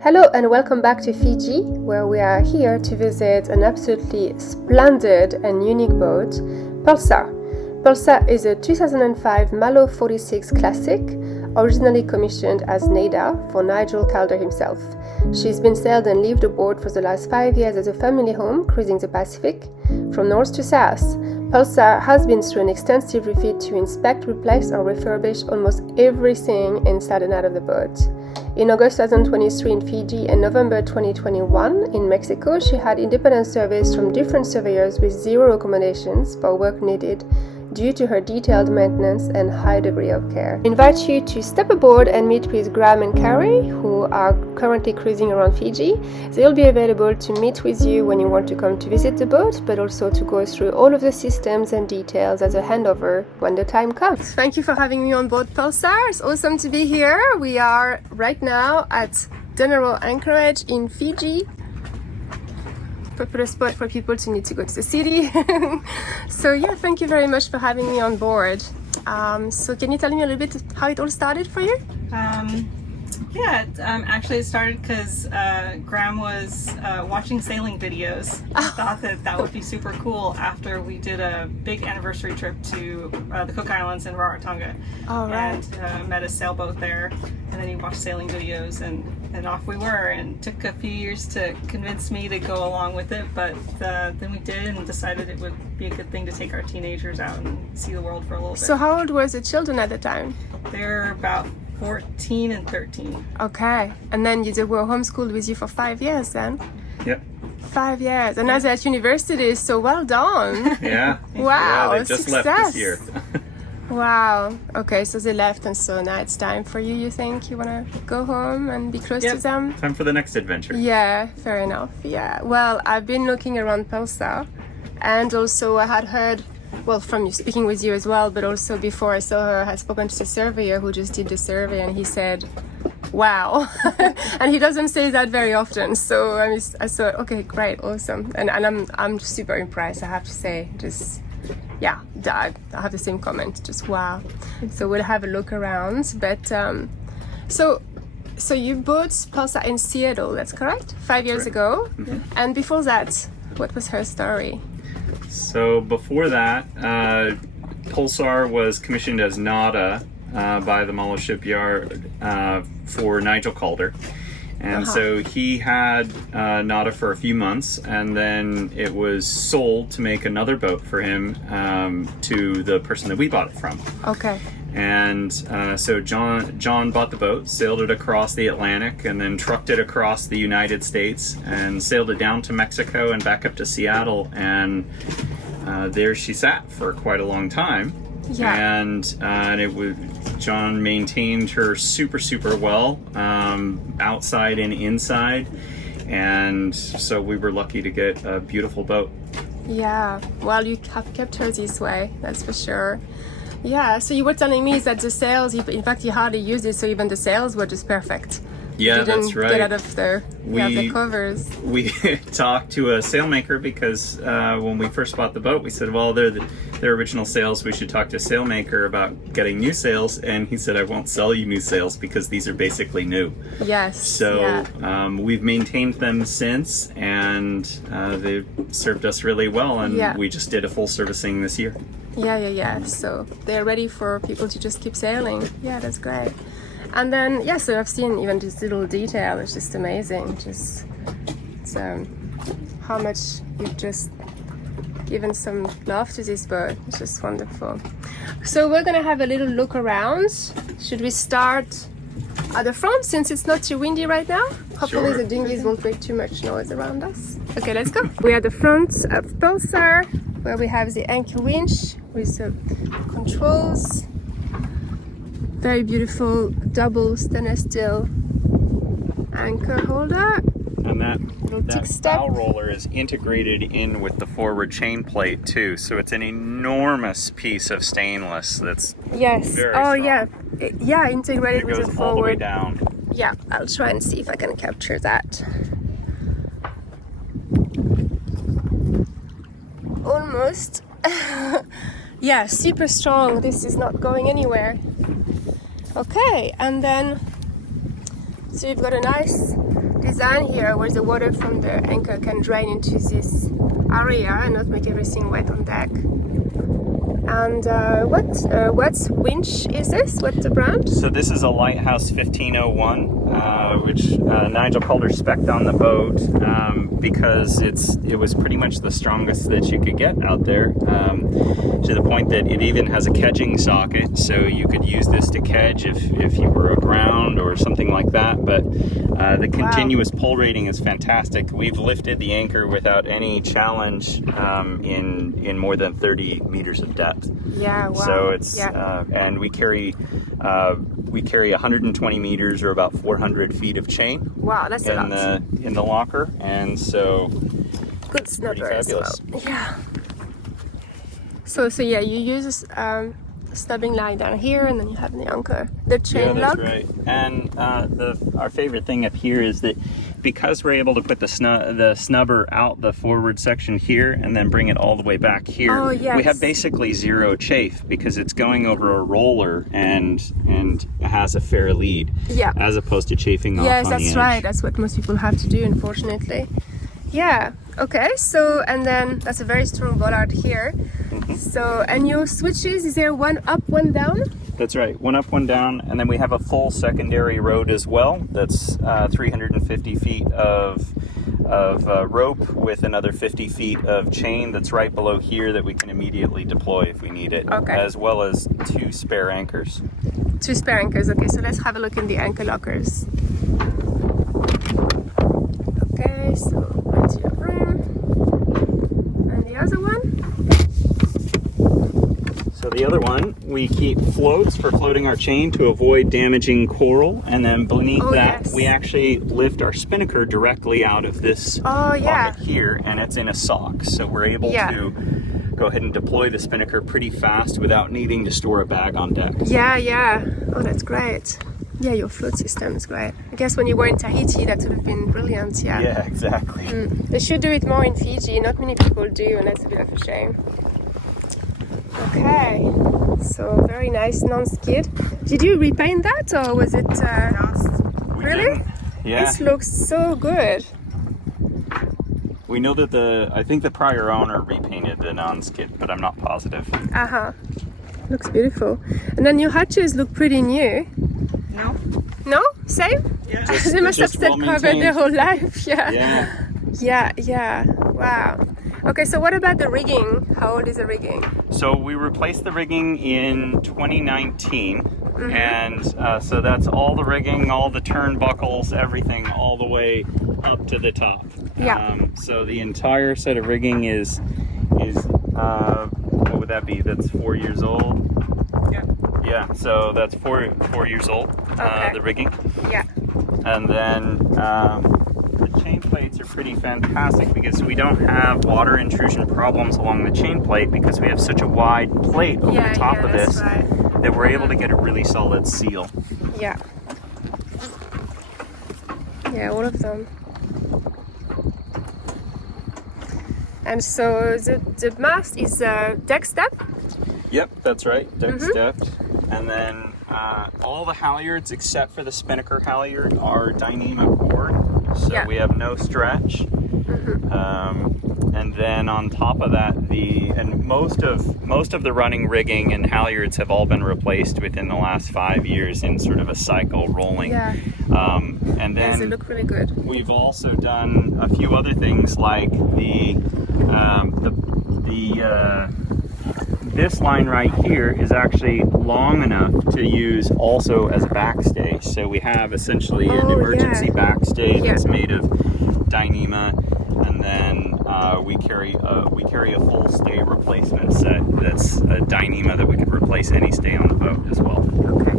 Hello and welcome back to Fiji, where we are here to visit an absolutely splendid and unique boat, Pulsar. Pulsar is a 2005 MALŌ 46 Classic, originally commissioned as NADA for Nigel Calder himself. She's been sailed and lived aboard for the last 5 years as a family home, cruising the Pacific. From north to south, Pulsar has been through an extensive refit to inspect, replace or refurbish almost everything inside and out of the boat. In August 2023 in Fiji and November 2021 in Mexico, she had independent surveys from different surveyors with zero accommodations for work needed due to her detailed maintenance and high degree of care. I invite you to step aboard and meet with Graham and Carrie, who are currently cruising around Fiji. They'll be available to meet with you when you want to come to visit the boat, but also to go through all of the systems and details as a handover when the time comes. Thank you for having me on board Pulsar. It's awesome to be here. We are right now at General Anchorage in Fiji. Popular spot for people to need to go to the city. So yeah, thank you very much for having me on board. So can you tell me a little bit how it all started for you? Actually it started because Graham was watching sailing videos and thought that would be super cool after we did a big anniversary trip to the Cook Islands and Rarotonga. And met a sailboat there, and then he watched sailing videos and off we were, and took a few years to convince me to go along with it, but then we did and decided it would be a good thing to take our teenagers out and see the world for a little bit. So how old were the children at the time? They're about 14 and 13. Okay, and then they were homeschooled with you for 5 years then? Yep. 5 years, and now they're at university, so well done. Yeah. Wow, yeah, they just success. left this year. Wow. Okay, so they left, and so now it's time for you. You think you want to go home and be close to them? Time for the next adventure. Yeah, fair enough. Yeah. Well, I've been looking around Pulsar, and also I had heard, well, from you speaking with you as well, but also before I saw her, I had spoken to the surveyor who just did the survey, and he said, "Wow," and he doesn't say that very often. So I thought, okay, great, awesome, and I'm super impressed. I have to say, just. Yeah, I have the same comment, just wow. So we'll have a look around, but so you bought Pulsar in Seattle, that's correct? 5 years ago. Mm-hmm. And before that, what was her story? So before that, Pulsar was commissioned as NADA by the Malo shipyard for Nigel Calder. And so he had NADA for a few months, and then it was sold to make another boat for him to the person that we bought it from. Okay. And so John bought the boat, sailed it across the Atlantic, and then trucked it across the United States, and sailed it down to Mexico and back up to Seattle, and there she sat for quite a long time. Yeah. And it was, John maintained her super well, outside and inside, and so we were lucky to get a beautiful boat. Yeah, well, you have kept her this way, that's for sure. Yeah, so you were telling me that the sails, in fact, you hardly used it, so even the sails were just perfect. Yeah, You that's right. didn't get out of the covers. We talked to a sailmaker because when we first bought the boat, we said, well, they're original sails. We should talk to a sailmaker about getting new sails. And he said, I won't sell you new sails because these are basically new. Yes. So we've maintained them since, and they've served us really well. And we just did a full servicing this year. Yeah. So they're ready for people to just keep sailing. Yeah, that's great. And then, so I've seen even this little detail. It's just amazing. Just how much you've just given some love to this boat. It's just wonderful. So we're gonna have a little look around. Should we start at the front since it's not too windy right now? Hopefully the dinghies won't make too much noise around us. Okay, let's go. We're at the front of Pulsar, where we have the anchor winch with the controls. Very beautiful double stainless steel anchor holder. And that step. bow roller is integrated in with the forward chain plate too, so it's an enormous piece of stainless that's very strong. Yeah, integrated with the forward. All the way down. Yeah, I'll try and see if I can capture that. Almost. Yeah, super strong. This is not going anywhere. Okay, and then so you've got a nice design here where the water from the anchor can drain into this area and not make everything wet on deck. And what winch is this? What's the brand? So this is a Lighthouse 1501, which Nigel Calder spec'd on the boat because it was pretty much the strongest that you could get out there, to the point that it even has a kedging socket, so you could use this to kedge if you were aground or something like that. But the continuous pull rating is fantastic. We've lifted the anchor without any challenge in more than 30 meters of depth. Yeah, wow. So it's and we carry 120 meters or about 400 feet of chain. Wow, that's a lot. In the locker, and so good snubber as well. fabulous. Yeah. So yeah, you use a snubbing line down here, and then you have the anchor, the chain Yeah, lock. that's right. And our favorite thing up here is that because we're able to put the snubber out the forward section here and then bring it all the way back here, Oh, yes. we have basically zero chafe because it's going over a roller and it has a fair lead, Yeah. as opposed to chafing off Yes, on the that's edge. right. That's what most people have to do, unfortunately. Yeah. Okay. So, and then that's a very strong bollard here. So, and your switches, is there one up, one down? That's right, one up, one down, and then we have a full secondary road as well. That's 350 feet of rope with another 50 feet of chain that's right below here that we can immediately deploy if we need it, Okay. as well as 2 spare anchors. 2 spare anchors. Okay, so let's have a look in the anchor lockers. Okay, so plenty of room. And the other one? So the other one, we keep floats for floating our chain to avoid damaging coral, and then beneath that, yes. we actually lift our spinnaker directly out of this pocket here, and it's in a sock, so we're able to go ahead and deploy the spinnaker pretty fast without needing to store a bag on deck. Yeah. Oh, that's great. Yeah, your float system is great. I guess when you were in Tahiti, that would have been brilliant. Yeah, exactly. They should do it more in Fiji. Not many people do, and that's a bit of a shame. Okay, so very nice non-skid. Did you repaint that, or was it? We Really? didn't. Yeah. This looks so good. We know that I think the prior owner repainted the non-skid, but I'm not positive. Looks beautiful. And then your hatches look pretty new. No? No? Same? Yeah. They must have just stayed covered their well-maintained. whole life. Yeah. Yeah. Wow. Okay, so what about the rigging? How old is the rigging? So we replaced the rigging in 2019, and so that's all the rigging, all the turnbuckles, everything, all the way up to the top. Yeah. So the entire set of rigging is what would that be? That's 4 years old. Yeah. Yeah. So that's 4 years old. Okay. The rigging, Yeah. and then. The chain plates are pretty fantastic because we don't have water intrusion problems along the chain plate because we have such a wide plate over the top of this that we're able to get a really solid seal. Yeah. Yeah, all of them. And so the mast is deck step? Yep, that's right, deck stepped. And then all the halyards except for the spinnaker halyard are Dyneema cord, so we have no stretch. And then on top of that, most of the running rigging and halyards have all been replaced within the last 5 years in sort of a cycle rolling. Yeah. And then They look really good. we've also done a few other things like this line right here is actually long enough to use also as a backstay. So we have essentially an emergency backstay that's made of Dyneema, and then we carry a full stay replacement set that's a Dyneema that we could replace any stay on the boat as well. Okay.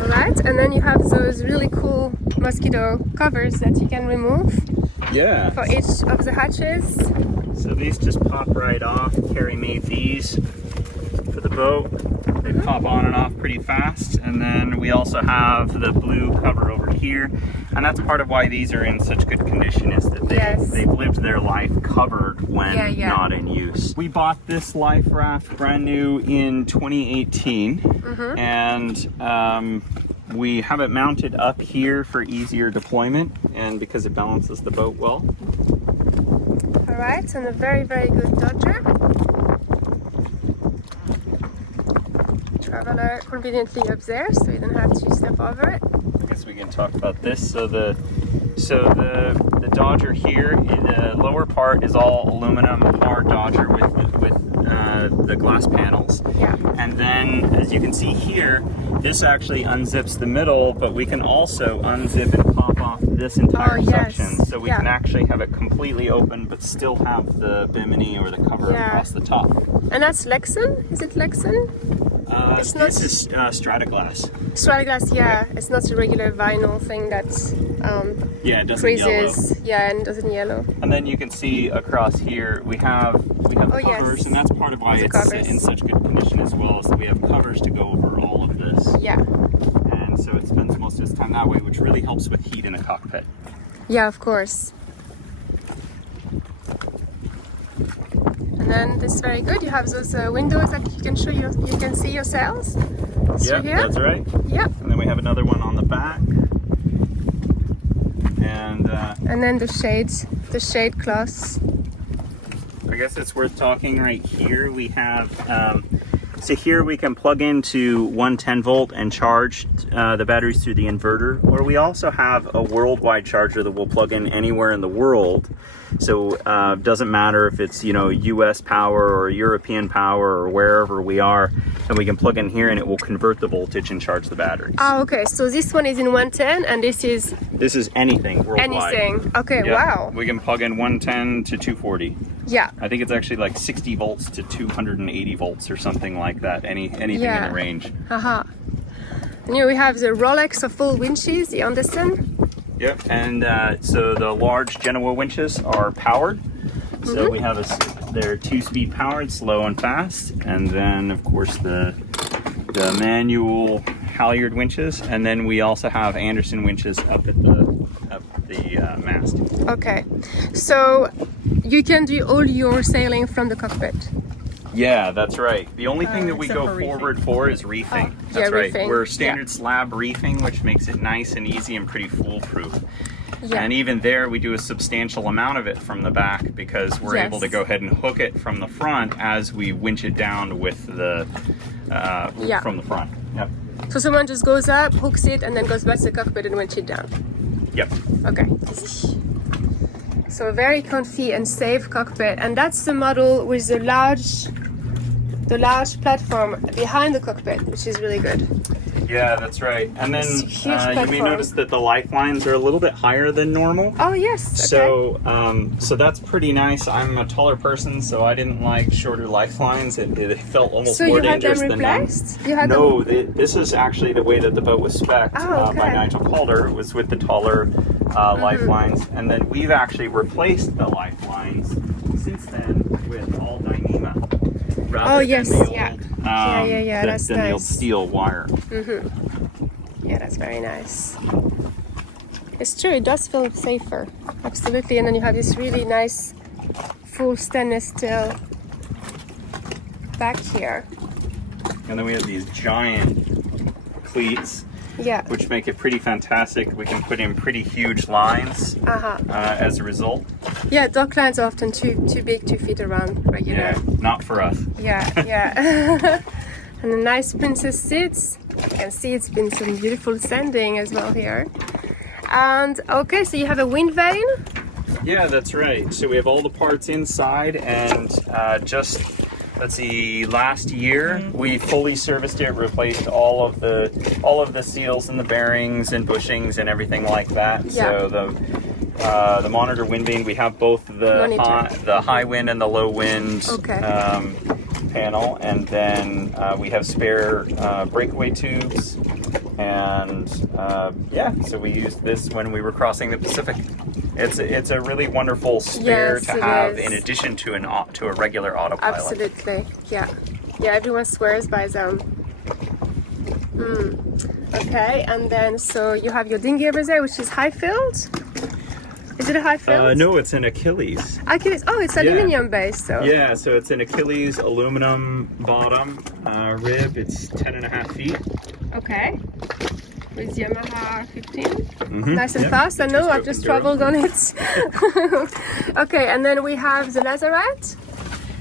All right, and then you have those really cool mosquito covers that you can remove Yeah. for each of the hatches. So these just pop right off. Carrie made these for the boat. They pop on and off pretty fast. And then we also have the blue cover over here. And that's part of why these are in such good condition, is that they've lived their life covered when not in use. We bought this life raft brand new in 2018. And we have it mounted up here for easier deployment and because it balances the boat well. All right, and a very, very good dodger. Traveler conveniently up there, so you don't have to step over it. I guess we can talk about this. So the Dodger here, the lower part is all aluminum hard Dodger with the glass panels. Yeah. And then, as you can see here, this actually unzips the middle, but we can also unzip and pop off this entire section. So we can actually have it completely open, but still have the bimini or the cover across the top. And that's Lexan? Is it Lexan? This is Strataglass. Strataglass, yeah. It's not a regular vinyl thing that's it doesn't freezes. yellow. Yeah, and doesn't yellow. And then you can see across here we have covers, and that's part of why it's in such good condition as well, is that we have covers to go over all of this. Yeah. And so it spends most of its time that way, which really helps with heat in the cockpit. Yeah, of course. And then this is very good. You have those windows that you can show you can see your sails. Yeah, that's right. Yeah. And then we have another one on the back. And then the shade cloths. I guess it's worth talking right here. We have, so here we can plug into 110 volt and charge the batteries through the inverter, or we also have a worldwide charger that will plug in anywhere in the world. So it doesn't matter if it's, US power or European power or wherever we are, and we can plug in here and it will convert the voltage and charge the batteries. Oh, okay. So this one is in 110 and this is anything worldwide. anything. Okay, Yep. wow. We can plug in 110 to 240. Yeah. I think it's actually like 60 volts to 280 volts or something like that. Anything in the range. Haha. And here we have the Rolex of full winches, the Anderson. Yep. And so the large Genoa winches are powered. So we have they're 2-speed powered, slow and fast, and then of course the manual halyard winches, and then we also have Anderson winches up at the mast. Okay, so you can do all your sailing from the cockpit. Yeah, that's right. The only thing that we except go for forward for is reefing. Oh, That's right. reefing. We're standard slab reefing, which makes it nice and easy and pretty foolproof. Yeah. And even there, we do a substantial amount of it from the back because we're able to go ahead and hook it from the front as we winch it down with the from the front. Yep. So someone just goes up, hooks it, and then goes back to the cockpit and winch it down. Yep. Okay. So a very comfy and safe cockpit, and that's the model with the large platform behind the cockpit, which is really good. Yeah, that's right. And then Huge you may platform. notice that the lifelines are a little bit higher than normal. Oh yes. So, so that's pretty nice. I'm a taller person, so I didn't like shorter lifelines. It felt almost more dangerous than none. You had No, this is actually the way that the boat was spec'd by Nigel Calder. It was with the taller lifelines, and then we've actually replaced the lifelines since then with all Dyneema. Rather than the old, that's than nice. the old steel wire. Yeah, that's very nice. It's true, it does feel safer. Absolutely. And then you have this really nice full stainless steel back here. And then we have these giant cleats, which make it pretty fantastic. We can put in pretty huge lines as a result. Yeah, dock lines are often too big to fit around regular. Yeah, not for us. Yeah. And the nice princess seats. You can see it's been some beautiful sanding as well here. And okay, so you have a windvane. Yeah, that's right. So we have all the parts inside, and let's see, last year we fully serviced it, replaced all of the seals and the bearings and bushings and everything like that. Yeah. So the monitor windvane, we have both the high wind and the low wind panel, and then we have spare breakaway tubes, and so we used this when we were crossing the Pacific. It's a really wonderful spare to have in addition to a regular autopilot. Absolutely, yeah. Everyone swears by them. Okay, and then so you have your dinghy over there, which is high filled. Is it a high filled? No, it's an Achilles. Achilles. Oh, it's aluminium based, so. Yeah, so it's an Achilles aluminum bottom rib. It's 10.5 feet. Okay. with Yamaha 15. Mhm. Nice and Yep, fast. I know, I've two-stroke just enduro. traveled on it. Okay, and then we have the lazarette.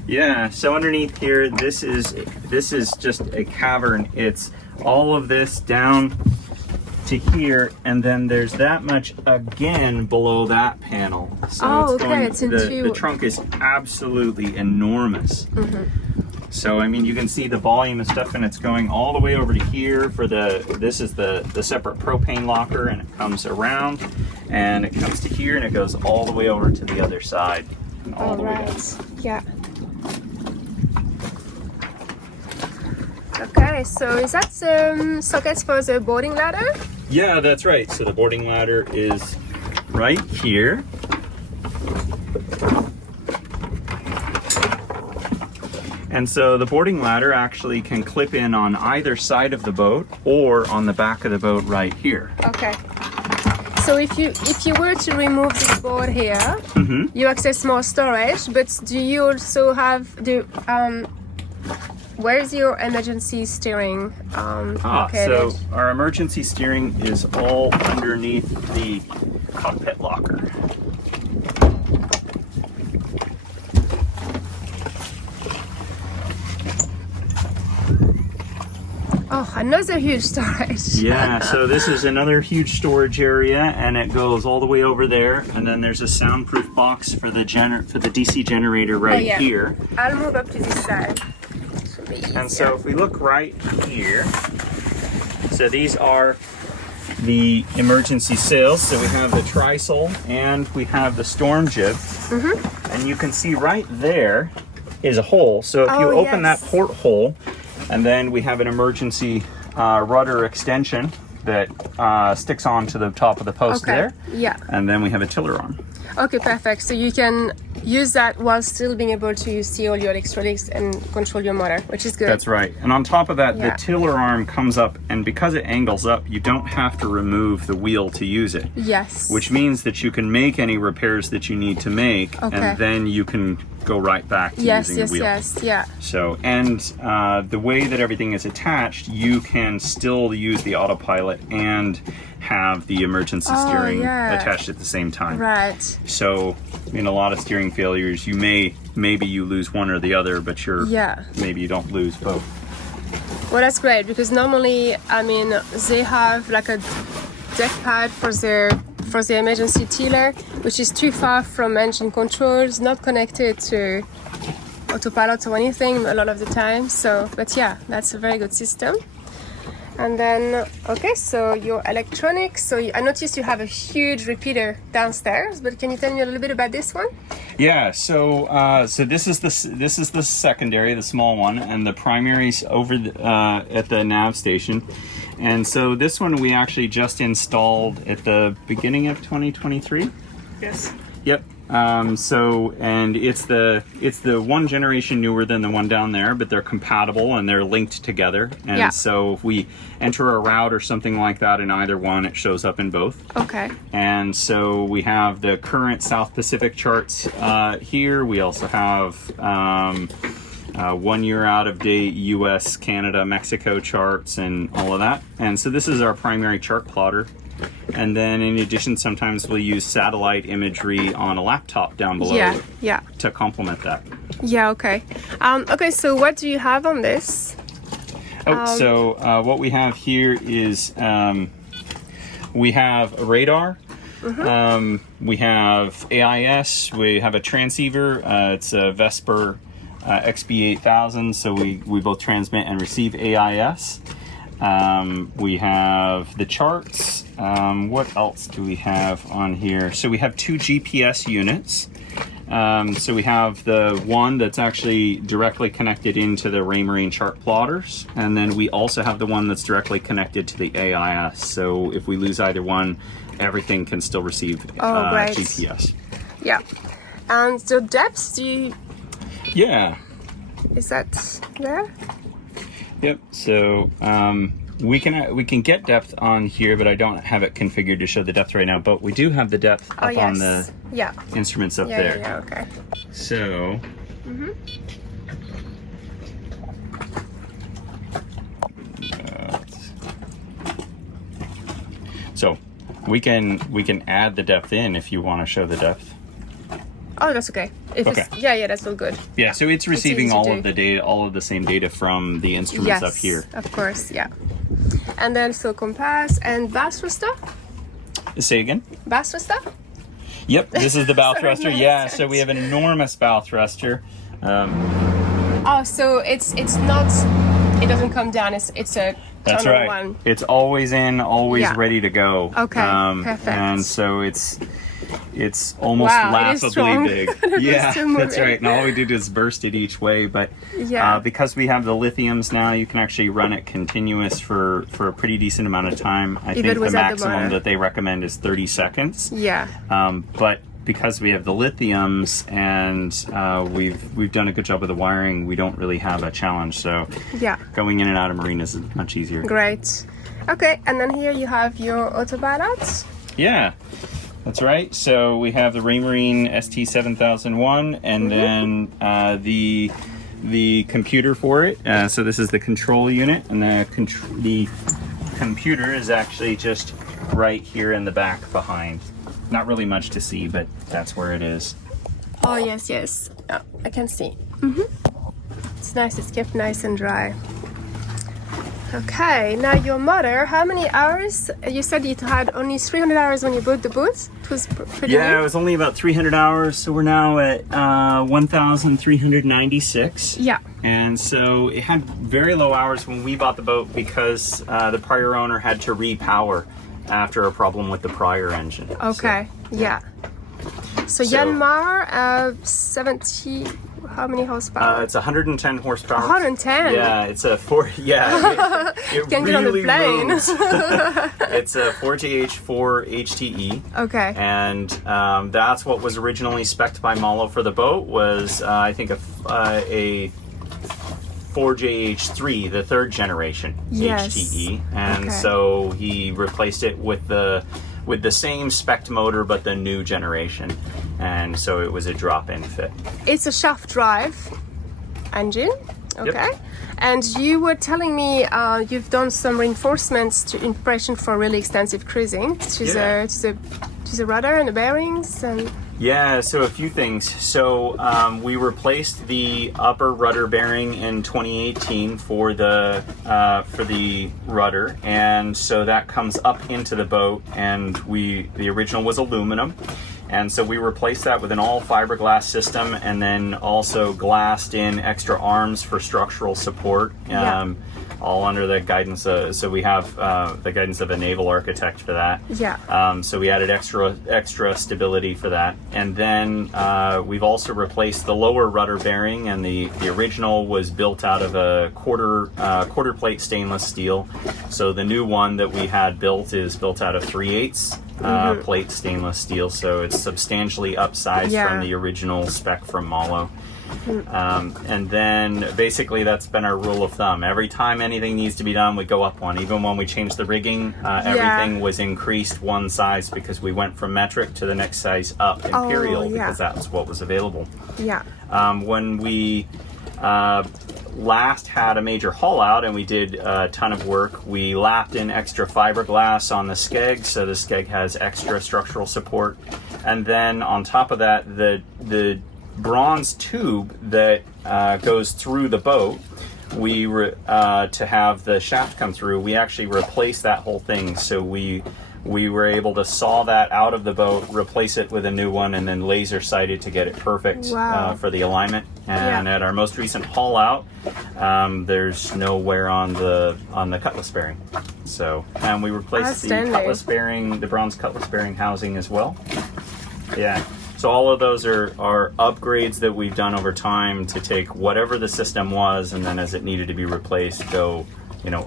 Yeah, so underneath here, this is just a cavern. It's all of this down to here, and then there's that much again below that panel. So Oh, okay, it's into... the trunk is absolutely enormous. Mm-hmm. So I mean, you can see the volume of stuff, and it's going all the way over to here for this is the separate propane locker, and it comes around, and it comes to here, and it goes all the way over to the other side, and all the way down. Yeah. Okay, so is that sockets for the boarding ladder? Yeah, that's right. So the boarding ladder is right here. And so the boarding ladder actually can clip in on either side of the boat or on the back of the boat right here. Okay. So if you were to remove this board here, Mm-hmm. you access more storage, but do you also have where's your emergency steering located? So our emergency steering is all underneath the cockpit locker. Oh, another huge storage. Yeah, so this is another huge storage area, and it goes all the way over there, and then there's a soundproof box for the DC generator right yeah. here. I'll move up to this side. Should be easier. And so if we look right here, so these are the emergency sails. So we have the trysail and we have the storm jib. Mm-hmm. And you can see right there is a hole. So if you open that port hole, and then we have an emergency rudder extension that sticks onto the top of the post there. Yeah. And then we have a tiller arm. Okay, perfect. So you can use that while still being able to see all your electronics and control your motor, which is good. That's right. And on top of that, Yeah. the tiller arm comes up, and because it angles up, you don't have to remove the wheel to use it. Yes. Which means that you can make any repairs that you need to make, Okay. and then you can go right back to using the wheel. Yes, yeah. So, and the way that everything is attached, you can still use the autopilot and have the emergency steering attached at the same time. Right. So, in a lot of steering failures, you maybe you lose one or the other, but maybe you don't lose both. Well, that's great, because normally, I mean, they have like a deck pad for the emergency tiller, which is too far from engine controls, not connected to autopilot or anything a lot of the time. So, but yeah, that's a very good system. And then, okay, so your electronics. So I noticed you have a huge repeater downstairs, but can you tell me a little bit about this one? Yeah, so this is the secondary, the small one, and the primary's over at the nav station. And so this one we actually just installed at the beginning of 2023. Yes. Yep. And it's the one generation newer than the one down there, but they're compatible and they're linked together. And so if we enter a route or something like that in either one, it shows up in both. Okay. And so we have the current South Pacific charts here. We also have 1 year out of date US, Canada, Mexico charts and all of that. And so this is our primary chart plotter. And then in addition, sometimes we'll use satellite imagery on a laptop down below to complement that. Yeah, okay. Okay, so what do you have on this? So what we have here is we have a radar. Mm-hmm. We have AIS. We have a transceiver. It's a Vesper XB8000, so we both transmit and receive AIS. We have the charts. What else do we have on here? So we have 2 GPS units. So we have the one that's actually directly connected into the Raymarine chart plotters, and then we also have the one that's directly connected to the AIS. So if we lose either one, everything can still receive GPS. Yeah. And the depths, do you... Yeah. Is that there? Yep. So we can get depth on here, but I don't have it configured to show the depth right now. But we do have the depth up on the instruments up there. Yeah. Okay. So. We can add the depth in if you want to show the depth. Oh, that's okay. If Okay. It's, yeah, that's all good. Yeah, so it's receiving easy to all do. of the data, all of the same data from the instruments up here. Of course, yeah. And then so compass and bow thruster. Say again? Bow thruster. Yep, this is the bow thruster. makes Yeah, so sense. we have an enormous bow thruster. Oh, so it's not. It doesn't come down. It's a That's tunnel right. one. It's always in, always Yeah. ready to go. Okay, perfect. And so it's almost Wow, it is strong. laughably big. It is Yeah, still that's moving. right. And all we did is burst it each way. But Yeah. because we have the lithiums now, you can actually run it continuous for a pretty decent amount of time. I think it the was at the maximum motor. that they recommend is 30 seconds. Yeah. But because we have the lithiums and we've done a good job of the wiring, we don't really have a challenge. So Yeah. going in and out of marinas is much easier. Great. Okay, and then here you have your autopilot. Yeah, that's right. So we have the Raymarine ST7001 and then the computer for it. So this is the control unit, and the computer is actually just right here in the back behind. Not really much to see, but that's where it is. Oh yes, yes. Oh, I can see. It's nice. It's kept nice and dry. Okay, now your motor. How many hours? You said it had only 300 hours when you bought the boat. It was pretty Yeah, new. it was only about 300 hours, so we're now at 1,396. Yeah. And so it had very low hours when we bought the boat because the prior owner had to repower after a problem with the prior engine. Okay. Yeah. So So- Yanmar, 70. How many horsepower? It's 110 horsepower. 110? Yeah, it's a 4. Yeah, it Can get on the really plane. moves. It's a 4JH4 HTE. Okay. And that's what was originally spec'd by MALO for the boat. Was I think a 4JH3, the third generation Yes. HTE, and Okay. so he replaced it with the same spec motor but the new generation, and so it was a drop-in fit. It's a shaft drive engine. Okay. And you were telling me you've done some reinforcements in preparation for really extensive cruising to Yeah. the rudder and the bearings and. Yeah, so a few things. So we replaced the upper rudder bearing in 2018 for the rudder, and so that comes up into the boat. And the original was aluminum, and so we replaced that with an all fiberglass system, and then also glassed in extra arms for structural support. All under the guidance so we have the guidance of a naval architect for that. Yeah. So we added extra stability for that, and then we've also replaced the lower rudder bearing, and the original was built out of a quarter plate stainless steel. So the new one that we had built is built out of 3/8 plate stainless steel. So it's substantially upsized from the original spec from MALO. And then basically that's been our rule of thumb. Every time anything needs to be done, we go up one. Even when we changed the rigging, everything was increased one size because we went from metric to the next size up, imperial, because that's what was available. Yeah. When we last had a major haul out and we did a ton of work, we lapped in extra fiberglass on the skeg, so the skeg has extra structural support. And then on top of that, the bronze tube that goes through the boat, to have the shaft come through, we actually replaced that whole thing. So we were able to saw that out of the boat, replace it with a new one, and then laser sighted to get it perfect for the alignment. And at our most recent haul out, there's no wear on the cutlass bearing. So, and we replaced the cutlass bearing, the bronze cutlass bearing housing as well. Yeah. So all of those are upgrades that we've done over time to take whatever the system was, and then as it needed to be replaced, go,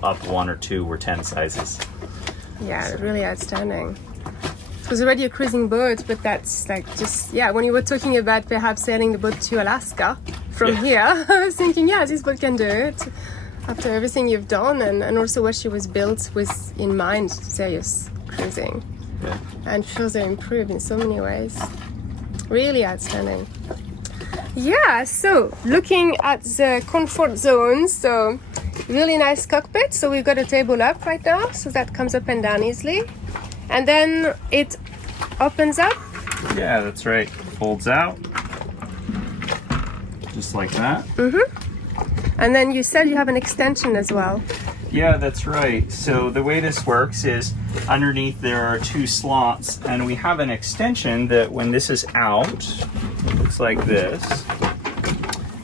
up 1 or 2 or 10 sizes. Yeah, really outstanding. It was already a cruising boat, but that's like just, when you were talking about perhaps sailing the boat to Alaska from here, I was thinking, this boat can do it. After everything you've done, and also what she was built with in mind, serious cruising. Yeah. And further improved in so many ways. Really outstanding. Yeah, so looking at the comfort zones, so really nice cockpit. So we've got a table up right now, so that comes up and down easily. And then it opens up. Yeah, that's right. Folds out. Just like that. And then you said you have an extension as well. Yeah, that's right. So the way this works is underneath there are 2 slots, and we have an extension that when this is out, it looks like this.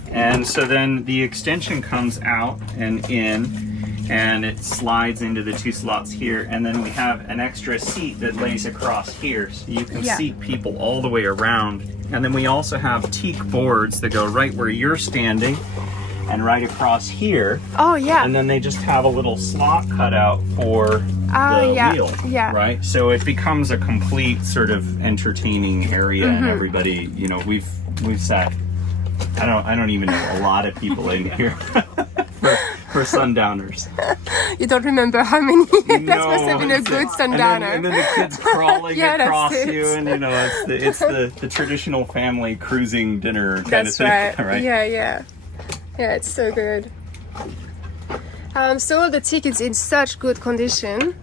And so then the extension comes out and in, and it slides into the 2 slots here, and then we have an extra seat that lays across here, so you can seat people all the way around. And then we also have teak boards that go right where you're standing and right across here. Oh yeah. And then they just have a little slot cut out for the wheel. Yeah. Right? So it becomes a complete sort of entertaining area, and everybody, you know, we've sat, I don't even know a lot of people in here for sundowners. You don't remember how many? That No, must have been a good sundowner. And then the kids crawling Yeah, that's across it. you, and you know, it's the traditional family cruising dinner kind of thing, right? Yeah, it's so good. So the teak is in such good condition.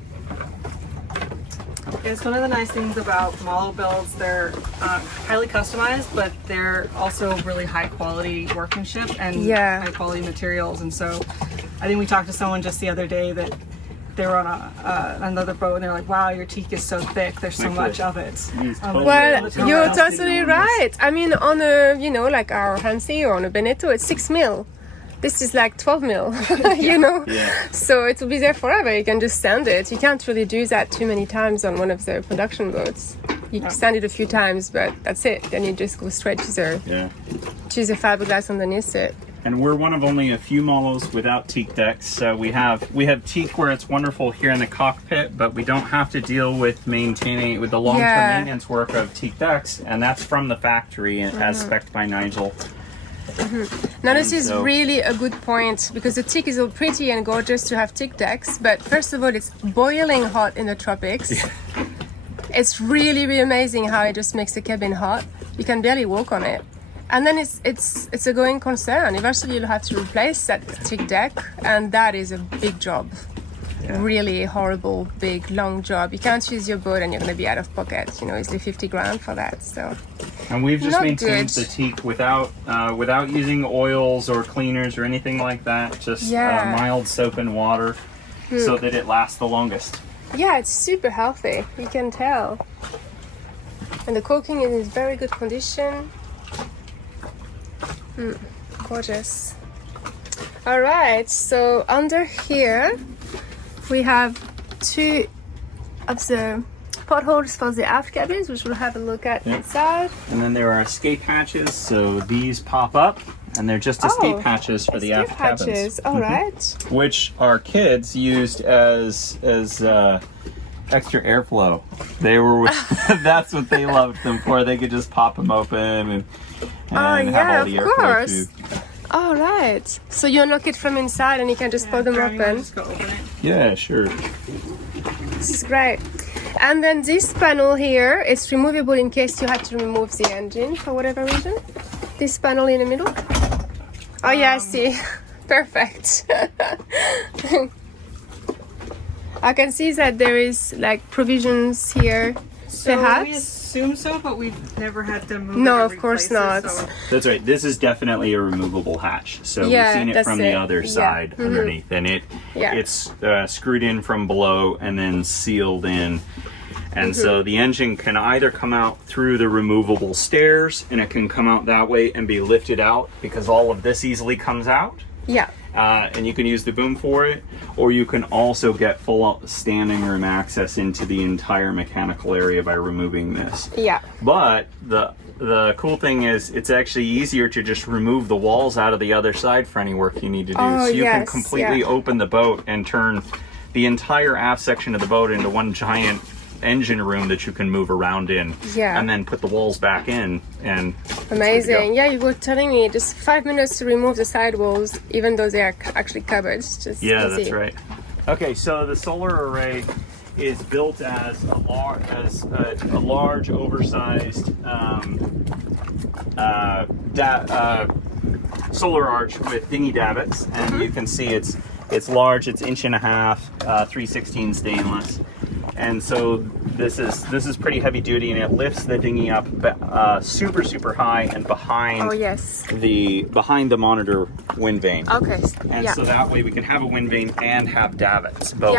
It's one of the nice things about MALŌ builds. They're highly customized, but they're also really high quality workmanship and high quality materials. And so I think we talked to someone just the other day that they were on another boat, and they're like, wow, your teak is so thick, there's so much of it. Well, you're totally right. I mean, on a, you know, like our Hansi or on a Beneteau, it's 6 mil. This is like 12 mil, you know? Yeah. So it will be there forever. You can just sand it. You can't really do that too many times on one of the production boats. You sand it a few times, but that's it. Then you just go straight to the fiberglass underneath it. And we're one of only a few MALOs without teak decks. So we have teak where it's wonderful here in the cockpit, but we don't have to deal with maintaining with the long-term maintenance work of teak decks, and that's from the factory as spec'd by Nigel. Now this is really a good point, because the teak is all pretty and gorgeous to have teak decks, but first of all, it's boiling hot in the tropics. It's really, really amazing how it just makes the cabin hot. You can barely walk on it. And then it's a going concern. Eventually you'll have to replace that teak deck, and that is a big job. Really horrible, big, long job. You can't use your boat and you're going to be out of pocket, you know, easily 50 grand for that. So, and we've just maintained the teak without using oils or cleaners or anything like that. Just mild soap and water, so that it lasts the longest. Yeah, it's super healthy. You can tell. And the caulking is in very good condition. Gorgeous. All right, so under here we have 2 of the potholes for the aft cabins, which we'll have a look at inside. And then there are escape hatches, so these pop up, and they're just escape hatches for the aft cabins. All right. Which our kids used as extra airflow. They were that's what they loved them for. They could just pop them open and have all the airflow too. All right. So you unlock it from inside and you can just pop them open. Just go open it. Yeah, sure. This is great. And then this panel here, it's removable in case you had to remove the engine for whatever reason. This panel in the middle. Oh yeah, I see. Perfect. I can see that there is like provisions here. So perhaps. we assume so, but we've never had to move No, it or of course replace it, not. so- That's right. This is definitely a removable hatch. So Yeah, we've seen it that's from it. the other side underneath, and it's screwed in from below and then sealed in. And so the engine can either come out through the removable stairs, and it can come out that way and be lifted out, because all of this easily comes out. Yeah. And you can use the boom for it, or you can also get full standing room access into the entire mechanical area by removing this. Yeah. But the cool thing is it's actually easier to just remove the walls out of the other side for any work you need to do. Oh, so you can yes, completely open the boat and turn the entire aft section of the boat into one giant engine room that you can move around in, and then put the walls back in. And amazing. Yeah, you were telling me just 5 minutes to remove the side walls, even though they are actually covered. Just easy. That's right. Okay, so the solar array is built as a large oversized solar arch with dinghy davits, and you can see it's large. It's 1.5 inches, 3/16 stainless. and so this is pretty heavy duty, and it lifts the dinghy up super high and behind Oh yes. behind the monitor wind vane. Okay. And Yeah. so that way we can have a wind vane and have davits both,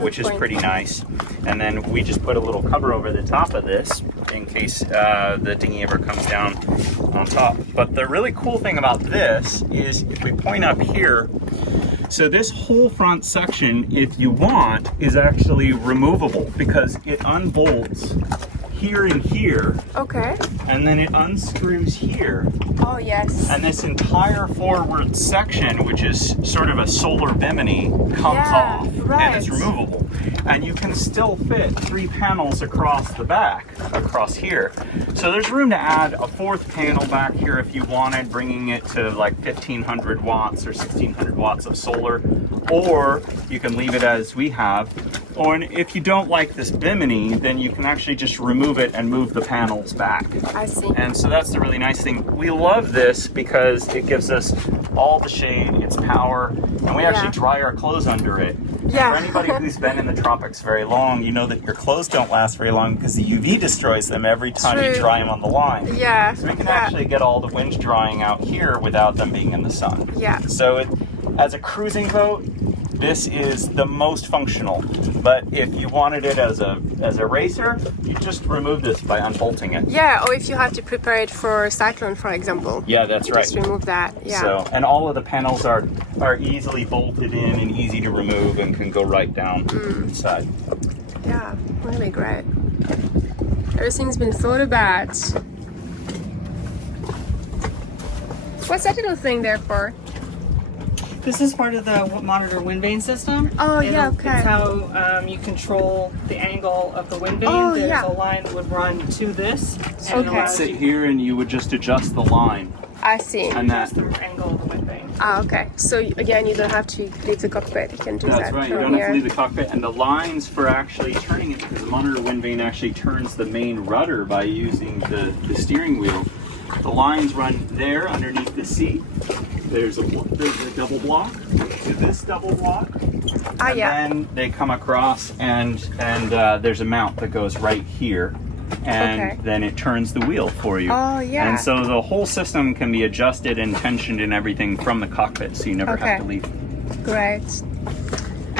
which is point. pretty nice. And then we just put a little cover over the top of this in case the dinghy ever comes down on top. But the really cool thing about this is if we point up here, so this whole front section, if you want, is actually removable because it unbolts here and here, Okay. and then it unscrews here. Oh yes. And this entire forward section, which is sort of a solar bimini, comes Yeah, off right. and it's removable. And you can still fit 3 panels across the back, across here. So there's room to add a 4th panel back here if you wanted, bringing it to like 1500 watts or 1600 watts of solar. Or you can leave it as we have. Or if you don't like this bimini, then you can actually just remove it and move the panels back. I see. And so that's the really nice thing. We love this because it gives us all the shade, it's power, and we actually dry our clothes under it. Yeah. For anybody who's been in the tropics very long, you know that your clothes don't last very long because the UV destroys them every time you True. dry them on the line. Yeah. So we can Yeah. actually get all the wind drying out here without them being in the sun. Yeah. So as a cruising boat, this is the most functional. But if you wanted it as a racer, you just remove this by unbolting it. Yeah, or if you have to prepare it for a cyclone, for example. Yeah, that's right. Just remove that. Yeah. So, and all of the panels are easily bolted in and easy to remove and can go right down inside. Yeah, really great. Everything's been thought about. What's that little thing there for? This is part of the monitor wind vane system. Oh, yeah, okay. It's how you control the angle of the wind vane. Oh, There's yeah. a line that would run to this. And it Okay. allows Sit you here and you would just adjust the line. I see. And that, adjust the angle of the wind vane. Ah, okay. So again, you don't have to leave the cockpit. You can do that's that right, you from don't here. have to leave the cockpit. And the lines for actually turning it, because the monitor wind vane actually turns the main rudder by using the steering wheel. The lines run there underneath the seat. There's a double block to this double block. Ah, And yeah. then they come across and there's a mount that goes right here. And Okay. then it turns the wheel for you. Oh, yeah. And so the whole system can be adjusted and tensioned and everything from the cockpit, so you never Okay. have to leave. Great.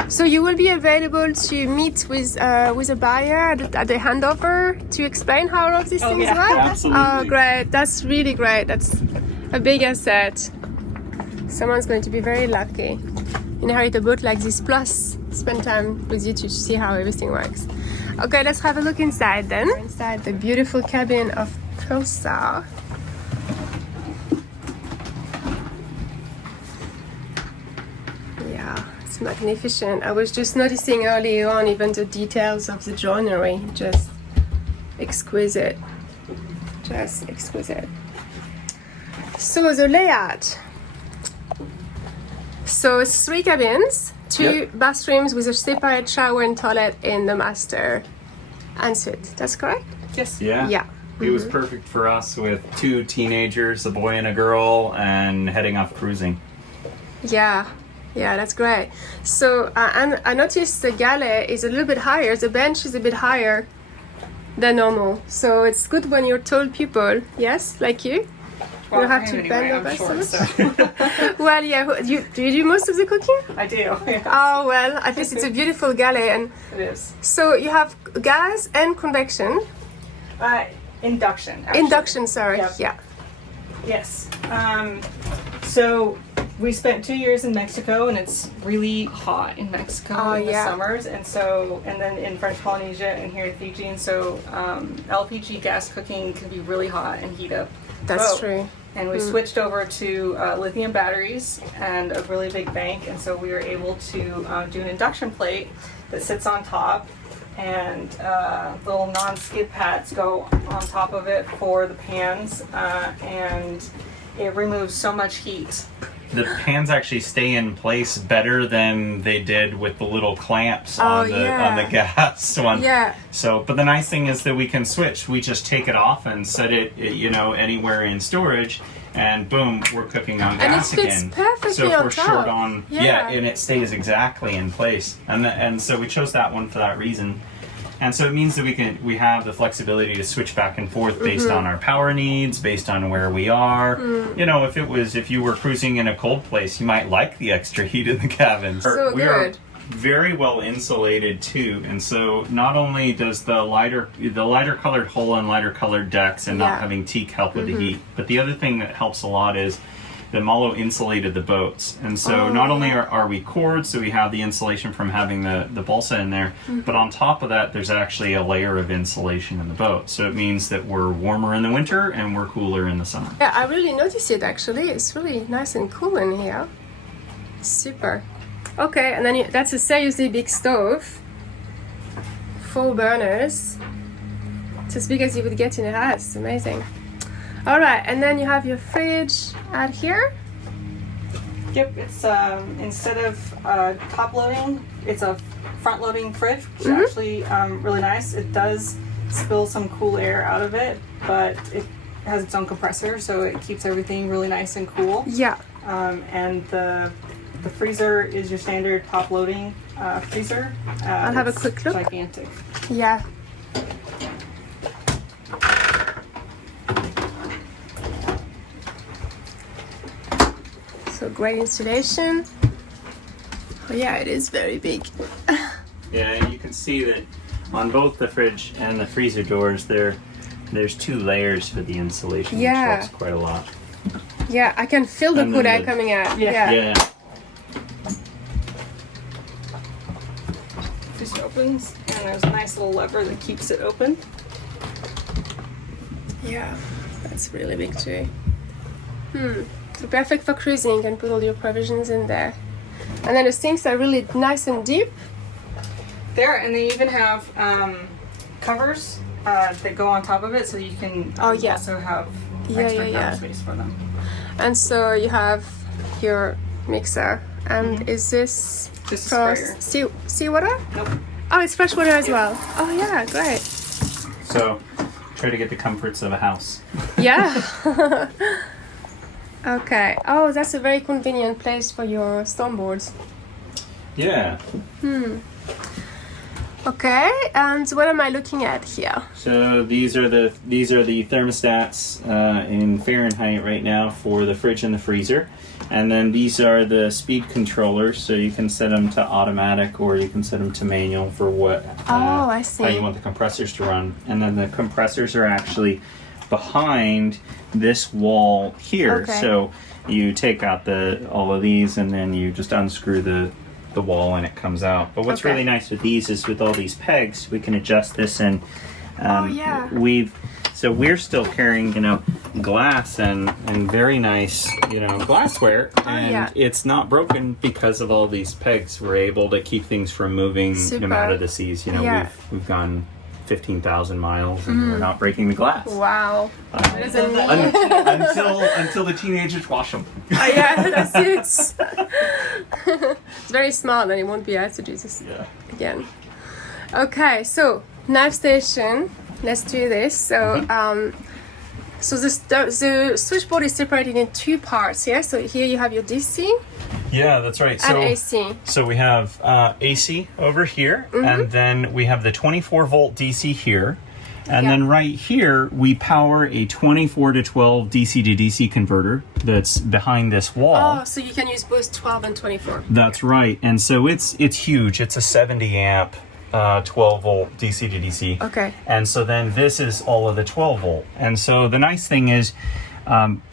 So you will be available to meet with a buyer at the handover to explain how all of these things yeah. work? Absolutely. Oh, great. That's really great. That's a big asset. Someone's going to be very lucky. Inherit a boat like this, plus spend time with you to see how everything works. Okay, let's have a look inside then. We're inside the beautiful cabin of Pulsar. Yeah, it's magnificent. I was just noticing earlier on even the details of the joinery, just exquisite. Just exquisite. So the layout. So it's 3 cabins, 2 Yep. bathrooms with a separate shower and toilet in the master and suite. That's correct? Yes. Yeah. Yeah. It was perfect for us with 2 teenagers, a boy and a girl, and heading off cruising. Yeah, that's great. So and I noticed the galley is a little bit higher. The bench is a bit higher than normal. So it's good when you're tall people. Yes, like you. Well, You have for to him bend anyway, over I'm so short, much. so. Well, yeah. Do you do most of the cooking? I do. Yeah. Oh well, at least it's a beautiful galley. And It is. so you have gas and convection. Induction. Actually. Induction, sorry. Yep. Yeah. Yes. So we spent 2 years in Mexico, and it's really hot in Mexico in the yeah. summers, and then in French Polynesia and here in Fiji, and so LPG gas cooking can be really hot and heat up. That's boat. true. And we switched over to lithium batteries and a really big bank, and so we were able to do an induction plate that sits on top, and little non-skid pads go on top of it for the pans, and it removes so much heat. The pans actually stay in place better than they did with the little clamps on the gas one. Yeah. So, but the nice thing is that we can switch. We just take it off and set it, anywhere in storage, and boom, we're cooking on And it gas fits again. perfectly so if on we're top. short on, Yeah. and it stays exactly in place. And so we chose that one for that reason. And so it means that we have the flexibility to switch back and forth based on our power needs, based on where we are. You know, if you were cruising in a cold place, you might like the extra heat in the cabin. So we are good. very well insulated too, and so not only does the lighter colored hull and lighter colored decks and not having teak help with the heat, but the other thing that helps a lot is the MALŌ insulated the boats, and so not only are we cored, so we have the insulation from having the balsa in there, but on top of that there's actually a layer of insulation in the boat, so it means that we're warmer in the winter and we're cooler in the summer. Yeah, I really noticed it actually. It's really nice and cool in here. Super. Okay, and then that's a seriously big stove. 4 burners. It's as big as you would get in a house. It's amazing. Alright, and then you have your fridge out here. Yep, it's instead of top loading, it's a front loading fridge, which is actually really nice. It does spill some cool air out of it, but it has its own compressor, so it keeps everything really nice and cool. Yeah. And the freezer is your standard top loading freezer. I'll have a quick look. Gigantic. Yeah. So great installation. Oh yeah, it is very big. Yeah, and you can see that on both the fridge and the freezer doors there's 2 layers for the insulation, which helps quite a lot. Yeah, I can feel the And cool then air coming out. Yeah. Just opens, and there's a nice little lever that keeps it open. Yeah, that's really big too. So perfect for cruising. You can put all your provisions in there. And then the sinks are really nice and deep. There, and they even have covers that go on top of it, so you can also have extra cover space for them. And so you have your mixer. And is this Just a for sprayer. seawater? Nope. Oh, it's fresh water as well. Oh yeah, great. So try to get the comforts of a house. Yeah. Okay. Oh, that's a very convenient place for your stormboards. Yeah. Okay, and what am I looking at here? So these are the thermostats in Fahrenheit right now for the fridge and the freezer, and then these are the speed controllers. So you can set them to automatic or you can set them to manual for what I see. how you want the compressors to run. And then the compressors are actually behind this wall here. Okay. So you take out all of these and then you just unscrew the wall and it comes out. But what's really nice with these is with all these pegs we can adjust this, and we're still carrying glass and very nice glassware, and it's not broken because of all these pegs. We're able to keep things from moving out of the seas. We've gone 15,000 miles and we're not breaking the glass. Wow. Until the teenagers wash them. That's it. It's very smart, and it won't be able to do this again. Okay, so knife station. Let's do this. So, so the switchboard is separated in 2 parts. Yeah. So here you have your DC. Yeah, that's right. And AC. So we have AC over here, and then we have the 24 volt DC here. And then right here, we power a 24 to 12 DC to DC converter that's behind this wall. Oh, so you can use both 12 and 24. That's right. And so it's huge. It's a 70 amp 12 volt DC to DC. Okay. And so then this is all of the 12 volt. And so the nice thing is,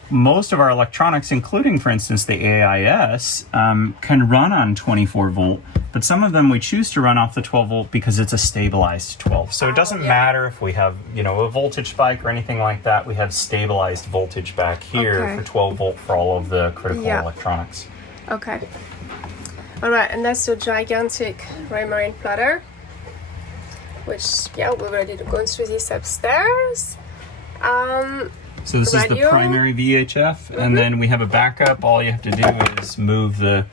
most of our electronics, including, for instance, the AIS, can run on 24 volt, but some of them we choose to run off the 12 volt because it's a stabilized 12. So it doesn't matter if we have, a voltage spike or anything like that. We have stabilized voltage back here for 12 volt for all of the critical electronics. Okay. All right, and that's a gigantic Raymarine platter, which, we're ready to go through this upstairs. So this is the primary VHF, and then we have a backup. All you have to do is move the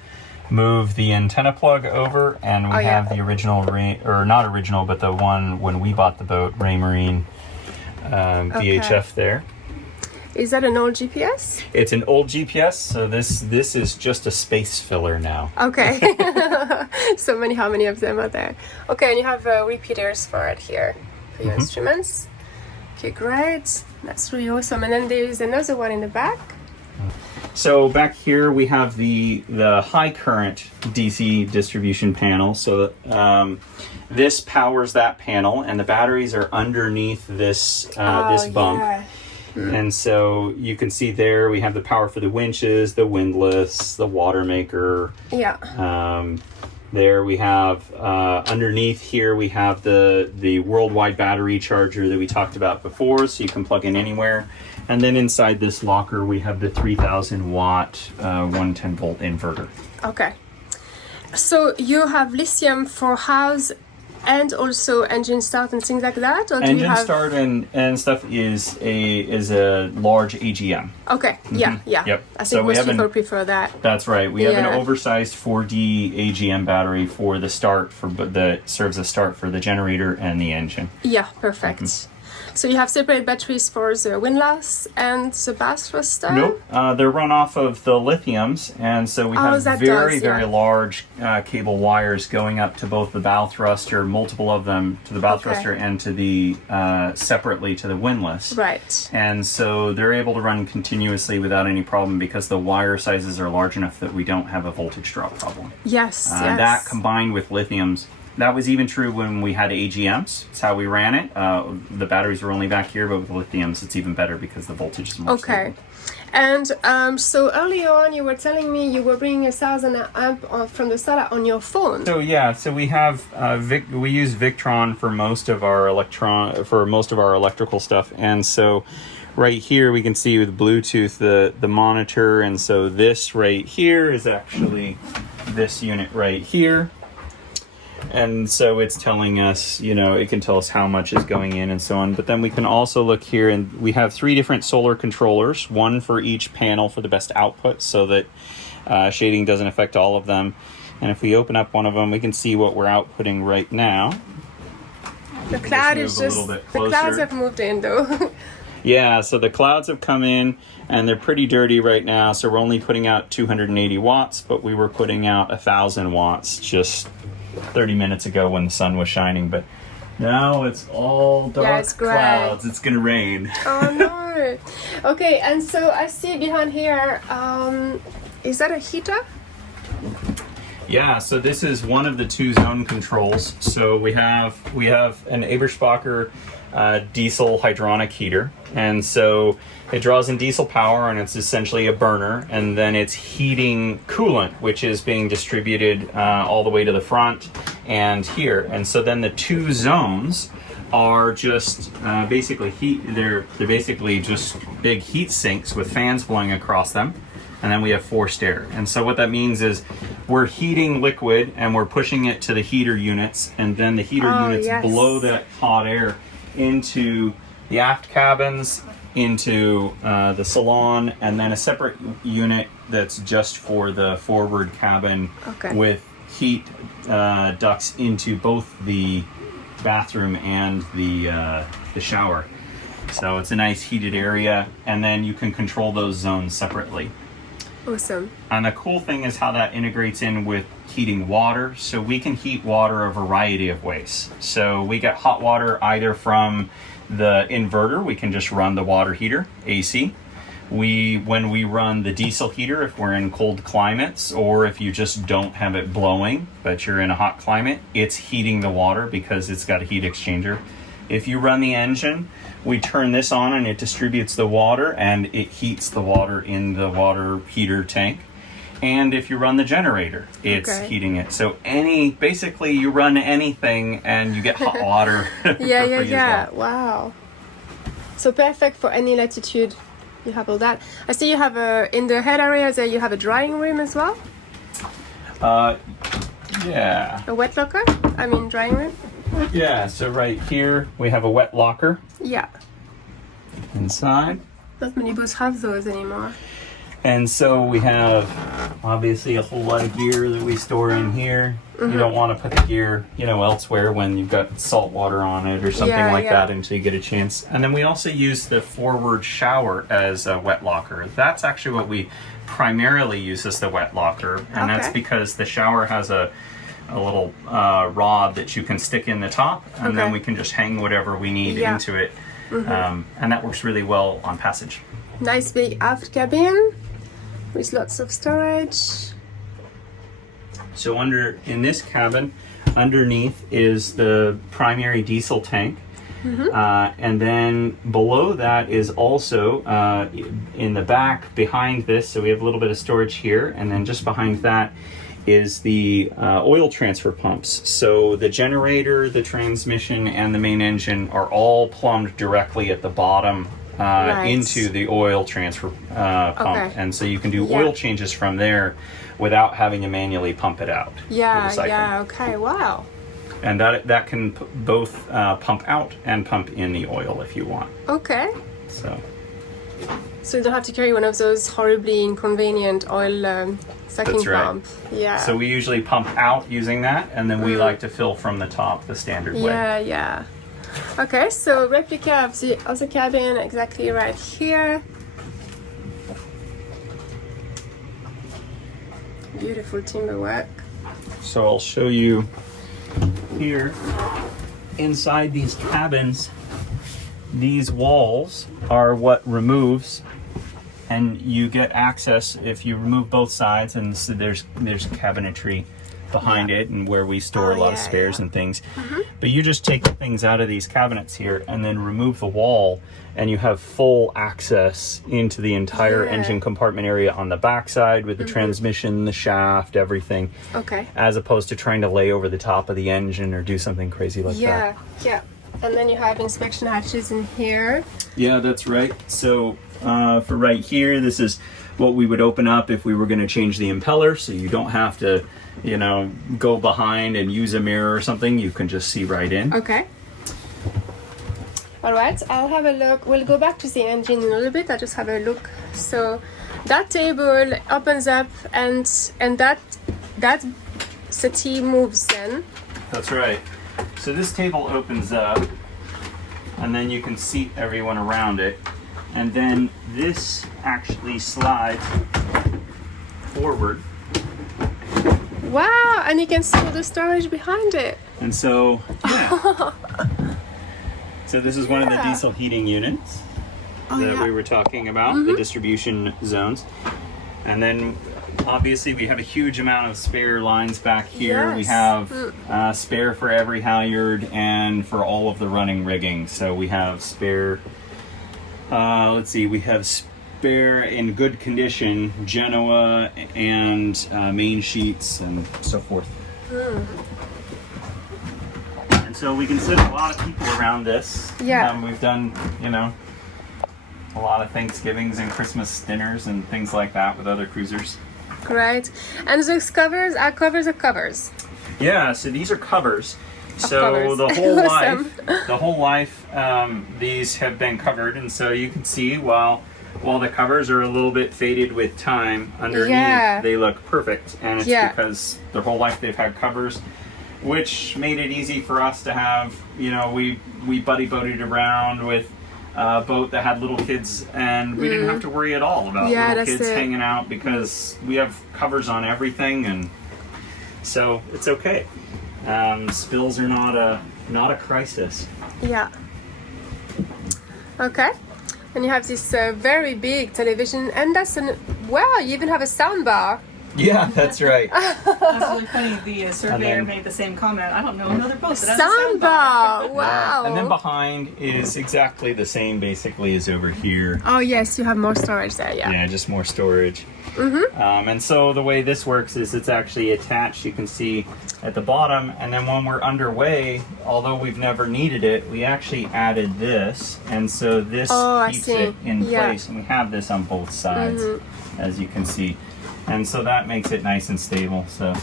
antenna plug over, and we have the original, or not original, but the one when we bought the boat, Raymarine VHF there. Is that an old GPS? It's an old GPS, so this is just a space filler now. Okay. So many, how many of them are there? Okay, and you have repeaters for it here, for your instruments. Okay, great. That's really awesome. And then there is another one in the back. So back here we have the high current DC distribution panel. So this powers that panel, and the batteries are underneath this this bump. Yeah. And so you can see there we have the power for the winches, the windlass, the water maker. Yeah. There we have underneath here we have the worldwide battery charger that we talked about before, so you can plug in anywhere. And then inside this locker we have the 3,000 watt 110 volt inverter. Okay. So you have lithium for house and also engine start and things like that, or do Engine you have... start and stuff is a large AGM. Okay. Yeah. Yep. I think So we most have people prefer that. That's right. We have an Yeah. oversized 4D AGM battery for the start that serves as start for the generator and the engine. Yeah, perfect. So you have separate batteries for the windlass and the bass thruster? Nope. They're run off of the lithiums, and so we have that very, does, yeah. very large cable wires going up to both the bow thruster, multiple of them to the bow thruster, and to the separately to the windlass. Right. And so they're able to run continuously without any problem because the wire sizes are large enough that we don't have a voltage drop problem. Yes, yes. That combined with lithiums, that was even true when we had AGMs. It's how we ran it. The batteries were only back here, but with lithiums, it's even better because the voltage is more Okay. stable. And so earlier on, you were telling me you were bringing 1,000 amp from the SATA on your phone. So so we have we use Victron for most of our electrical stuff, and so right here we can see with Bluetooth the monitor, and so this right here is actually this unit right here. And so it's telling us, it can tell us how much is going in and so on. But then we can also look here, and we have 3 different solar controllers, one for each panel for the best output so that shading doesn't affect all of them. And if we open up one of them, we can see what we're outputting right now. The cloud is move a just... little bit The clouds closer. have moved in, though. Yeah, so the clouds have come in, and they're pretty dirty right now. So we're only putting out 280 watts, but we were putting out 1,000 watts just 30 minutes ago when the sun was shining. But now it's all dark it's gray. clouds. It's going to rain. Oh, no. Okay, and so I see behind here, is that a heater? Yeah, so this is one of the 2 zone controls. So we have an Eberspacher diesel hydronic heater, and so it draws in diesel power, and it's essentially a burner, and then it's heating coolant, which is being distributed all the way to the front and here. And so then the 2 zones are just basically they're basically just big heat sinks with fans blowing across them. And then we have forced air. And so what that means is we're heating liquid and we're pushing it to the heater units, and then the heater units blow that hot air into the aft cabins, into the salon, and then a separate unit that's just for the forward cabin with heat ducts into both the bathroom and the shower. So it's a nice heated area, and then you can control those zones separately. Awesome. And the cool thing is how that integrates in with heating water. So we can heat water a variety of ways. So we get hot water either from the inverter. We can just run the water heater, AC. When we run the diesel heater, if we're in cold climates, or if you just don't have it blowing, but you're in a hot climate, it's heating the water because it's got a heat exchanger. If you run the engine, we turn this on and it distributes the water, and it heats the water in the water heater tank. And if you run the generator, it's heating it. So basically you run anything and you get hot water. Yeah. Wow. So perfect for any latitude. You have all that. I see you have in the head area there you have a drying room as well. Yeah. A wet locker? Drying room? Yeah, so right here we have a wet locker. Yeah. Inside. Not many boats have those anymore. And so we have obviously a whole lot of gear that we store in here. You don't want to put the gear, elsewhere when you've got salt water on it or something like that until you get a chance. And then we also use the forward shower as a wet locker. That's actually what we primarily use as the wet locker. And that's because the shower has a little rod that you can stick in the top, and then we can just hang whatever we need into it. And that works really well on passage. Nice big aft cabin with lots of storage. So in this cabin, underneath is the primary diesel tank. And then below that is also in the back behind this, so we have a little bit of storage here, and then just behind that is the oil transfer pumps. So the generator, the transmission, and the main engine are all plumbed directly at the bottom into the oil transfer pump. And so you can do oil changes from there without having to manually pump it out. Okay, wow. And that can both pump out and pump in the oil if you want. Okay. So you don't have to carry one of those horribly inconvenient oil sucking pump. Yeah. So we usually pump out using that, and then we like to fill from the top the standard way. Yeah. Okay, so replica of the other cabin exactly right here. Beautiful timber work. So I'll show you here inside these cabins. These walls are what removes, and you get access if you remove both sides, and so there's cabinetry behind it, and where we store a lot of spares and things. But you just take the things out of these cabinets here and then remove the wall, and you have full access into the entire engine compartment area on the backside with the transmission, the shaft, everything. Okay. As opposed to trying to lay over the top of the engine or do something crazy like that. Yeah. And then you have inspection hatches in here. Yeah, that's right. So for right here, this is what we would open up if we were going to change the impeller, so you don't have to, go behind and use a mirror or something. You can just see right in. Okay. All right, I'll have a look. We'll go back to the engine in a little bit. I'll just have a look. So that table opens up, and that settee moves then. That's right. So this table opens up, and then you can seat everyone around it. And then this actually slides forward. Wow, and you can see all the storage behind it. And so, so this is one of the diesel heating units that we were talking about, the distribution zones. And then obviously we have a huge amount of spare lines back here. We have spare for every halyard and for all of the running rigging. So we have spare, we have spare in good condition Genoa and main sheets and so forth. And so we can sit a lot of people around this. We've done, a lot of Thanksgivings and Christmas dinners and things like that with other cruisers. Great. And those covers are covers of covers. Yeah, so these are covers. So the whole life, these have been covered, and so you can see while the covers are a little bit faded with time, underneath they look perfect, and it's because their whole life they've had covers, which made it easy for us to have. We buddy boated around with a boat that had little kids, and we didn't have to worry at all about little kids hanging out because we have covers on everything, and so it's okay. Spills are not a crisis. Yeah. Okay. And you have this very big television, and wow, you even have a sound bar. Yeah, that's right. That's really funny. The surveyor made the same comment. I don't know another boat that has a sound bar. Wow. And then behind is exactly the same, basically, as over here. Oh yes, you have more storage there. Yeah, just more storage. And so the way this works is it's actually attached, you can see at the bottom, and then when we're underway, although we've never needed it, we actually added this, and so this keeps it in place, and we have this on both sides, as you can see. And so that makes it nice and stable, so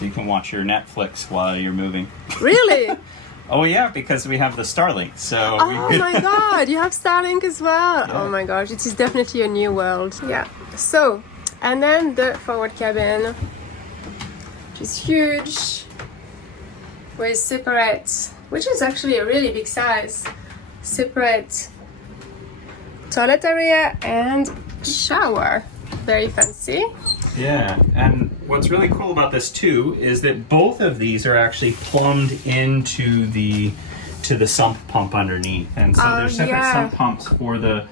you can watch your Netflix while you're moving. Really? Oh yeah, because we have the Starlink. So Oh my god, you have Starlink as well. Oh my gosh, it is definitely a new world. Yeah. So, and then the forward cabin, which is huge, with separate, which is actually a really big size, separate toilet area and shower. Very fancy. Yeah, and what's really cool about this too is that both of these are actually plumbed into the sump pump underneath, and so there's separate sump pumps for the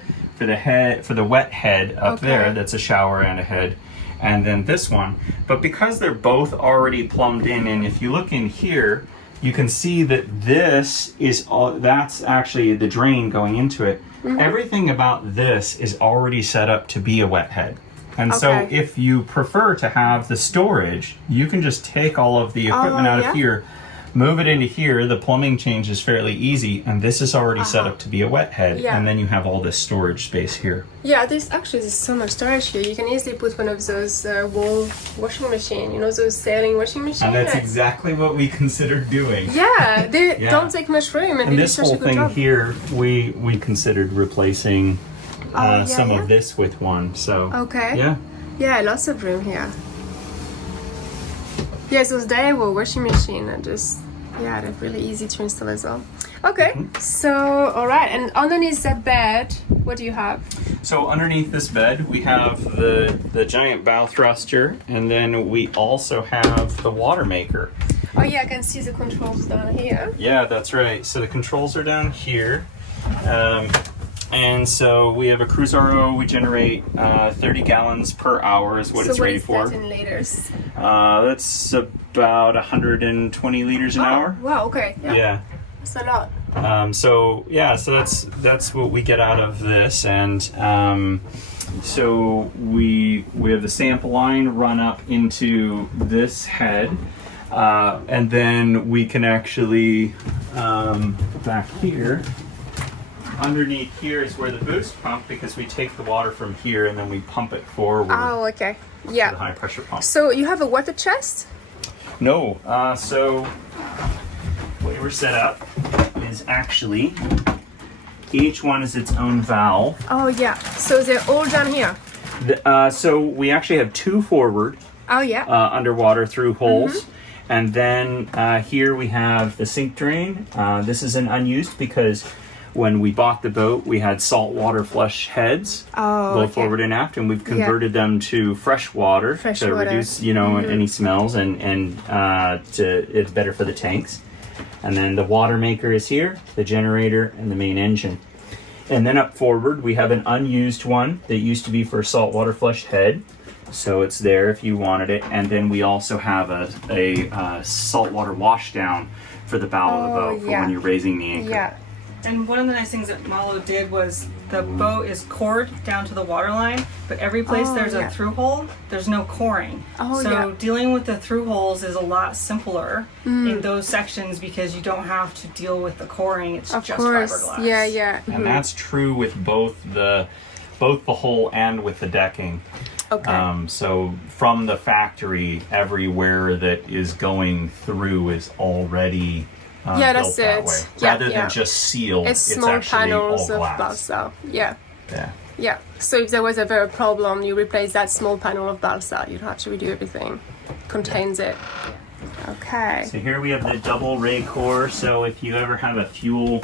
wet head up there. That's a shower and a head, and then this one. But because they're both already plumbed in, and if you look in here, you can see that this is that's actually the drain going into it. Everything about this is already set up to be a wet head. And so if you prefer to have the storage, you can just take all of the equipment out of here, move it into here. The plumbing change is fairly easy, and this is already set up to be a wet head. And then you have all this storage space here. Yeah, there's so much storage here. You can easily put one of those wall washing machine, you know, those sailing washing machines. And that's exactly what we considered doing. Yeah, they don't take much room, and they do this such whole a good thing job. here, we considered replacing some of this with one. So yeah, lots of room here. Yeah, those diable washing machine are just they're really easy to install as well. Okay, so all right, and underneath that bed, what do you have? So underneath this bed, we have the giant bow thruster, and then we also have the water maker. Oh yeah, I can see the controls down here. Yeah, that's right. So the controls are down here. And so we have a Cruise RO. We generate 30 gallons per hour is what it's rated for. So what is that in liters? That's about 120 liters an hour. Wow, okay. Yeah. That's a lot. So that's what we get out of this, and so we have the sample line run up into this head, and then we can actually back here. Underneath here is where the boost pump, because we take the water from here and then we pump it forward. Oh, okay. To Yeah. the high pressure pump. So you have a water chest? No. So the way we're set up is actually each one is its own valve. Oh yeah. So they're all down here. So we actually have two forward. Oh yeah. Underwater through holes. And then here we have the sink drain. This is an unused because when we bought the boat, we had saltwater flush heads, both forward and aft, and we've converted them to fresh water to reduce, any smells, and it's better for the tanks. And then the water maker is here, the generator, and the main engine. And then up forward, we have an unused one that used to be for saltwater flush head. So it's there if you wanted it. And then we also have a saltwater washdown for the bow of the boat for when you're raising the anchor. Yeah. And one of the nice things that MALŌ did was the boat is cored down to the waterline, but every place there's a through hole, there's no coring. So dealing with the through holes is a lot simpler in those sections because you don't have to deal with the coring. It's just fiberglass. Yeah. And that's true with both the hull and with the decking. Okay. So from the factory, everywhere that is going through is already that's built that it. way. Yeah, Rather than just sealed, it's small actually panels all of glass. balsa. Yeah. Yeah. So if there was ever a problem, you replace that small panel of balsa. You don't have to redo everything. Contains it. Okay. So here we have the double ray core. So if you ever have a fuel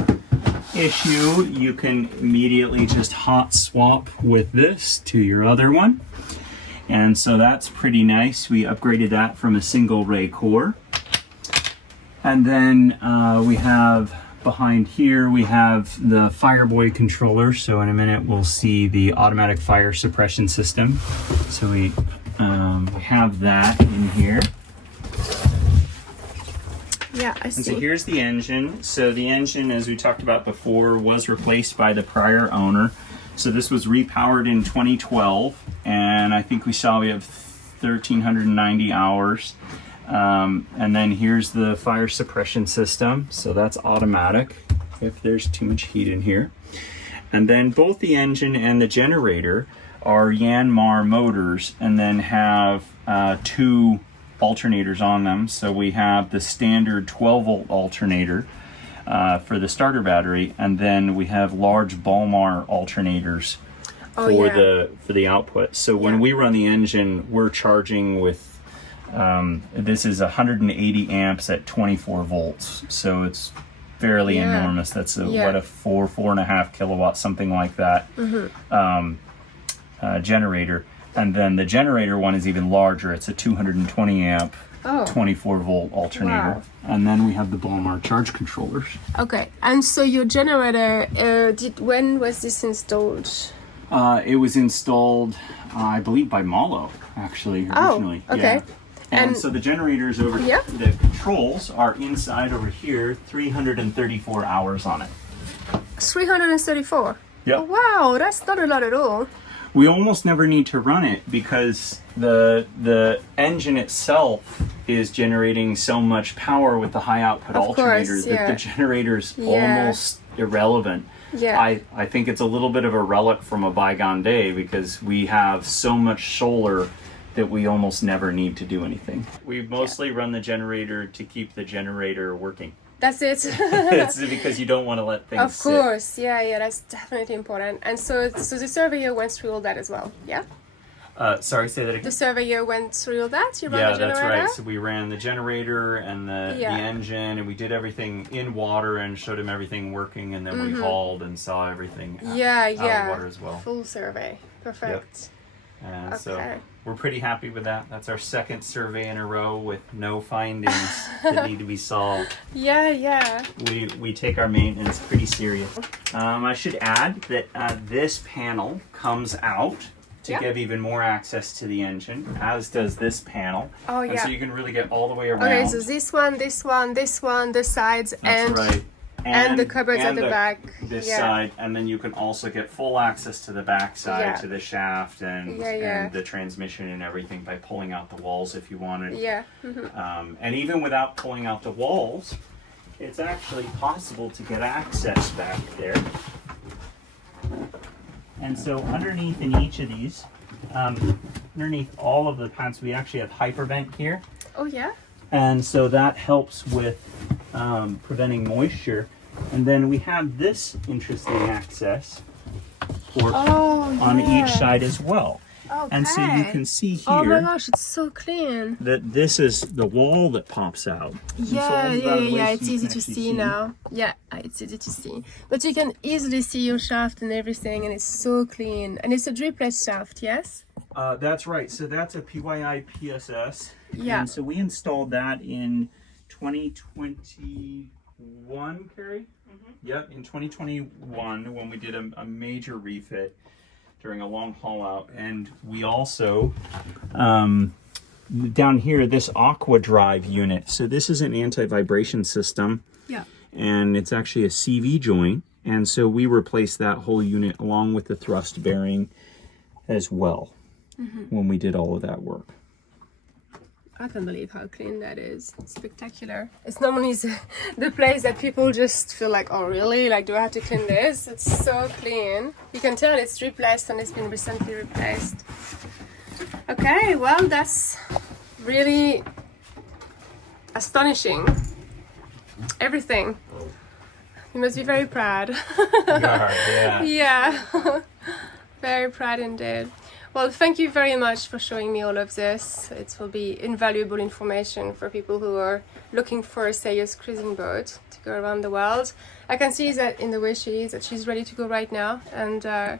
issue, you can immediately just hot swap with this to your other one. And so that's pretty nice. We upgraded that from a single ray core. And then we have behind here, we have the Fireboy controller. So in a minute, we'll see the automatic fire suppression system. So we have that in here. Yeah, I see. And so here's the engine. So the engine, as we talked about before, was replaced by the prior owner. So this was repowered in 2012. And I think we have 1,390 hours. And then here's the fire suppression system. So that's automatic if there's too much heat in here. And then both the engine and the generator are Yanmar motors and then have two alternators on them. So we have the standard 12 volt alternator, for the starter battery, and then we have large Balmar alternators for the output. So when we run the engine, we're charging with this is 180 amps at 24 volts, so it's fairly enormous. That's what a 4.5 kilowatt, something like that, generator. And then the generator one is even larger. It's a 220 amp 24 volt alternator. Wow. And then we have the Balmar charge controllers. Okay, and so your generator, when was this installed? It was installed, I believe, by MALŌ, actually, originally. Oh, okay. Yeah. And so the generators over here, the controls are inside over here, 334 hours on it. 334? Yep. Oh, wow, that's not a lot at all. We almost never need to run it because the engine itself is generating so much power with the high output alternator that the generator's almost irrelevant. Yeah. I think it's a little bit of a relic from a bygone day because we have so much solar that we almost never need to do anything. We mostly run the generator to keep the generator working. That's it. It's because you don't want to let things sit. Of course, yeah, that's definitely important. And so the surveyor went through all that as well, yeah? Sorry, say that again. The surveyor went through all that? You ran the generator? That's right. So we ran the generator and the engine, and we did everything in water and showed him everything working, and then we hauled and saw everything out of water as well. Full survey. Perfect. Yep. And so we're pretty happy with that. That's our second survey in a row with no findings that need to be solved. Yeah. We take our maintenance pretty serious. I should add that this panel comes out to give even more access to the engine, as does this panel. Oh, yeah. And so you can really get all the way around. Okay, so this one, the sides, That's right. And the cupboards at the back. This side, and then you can also get full access to the back side, to the shaft and the transmission and everything by pulling out the walls if you wanted. Yeah. And even without pulling out the walls, it's actually possible to get access back there. And so underneath in each of these, underneath all of the pants, we actually have hypervent here. Oh yeah? And so that helps with preventing moisture. And then we have this interesting access port on each side as well. Okay. And so you can see here. Oh my gosh, it's so clean. That this is the wall that pops out. Yeah, it's easy to see now. Yeah, it's easy to see. But you can easily see your shaft and everything, and it's so clean. And it's a dripless shaft, yes? That's right. So that's a PYI PSS. Yeah. And so we installed that in 2021, Carrie? Yep, in 2021 when we did a major refit during a long haul out. And we also, down here, this Aqua Drive unit. So this is an anti-vibration system. Yeah. And it's actually a CV joint. And so we replaced that whole unit along with the thrust bearing as well when we did all of that work. I can't believe how clean that is. It's spectacular. It's normally the place that people just feel like, oh really? Like, do I have to clean this? It's so clean. You can tell it's replaced and it's been recently replaced. Okay, well that's really astonishing. Everything. You must be very proud. Yeah. Very proud indeed. Well, thank you very much for showing me all of this. It will be invaluable information for people who are looking for a serious cruising boat to go around the world. I can see that in the way she is, that she's ready to go right now. And so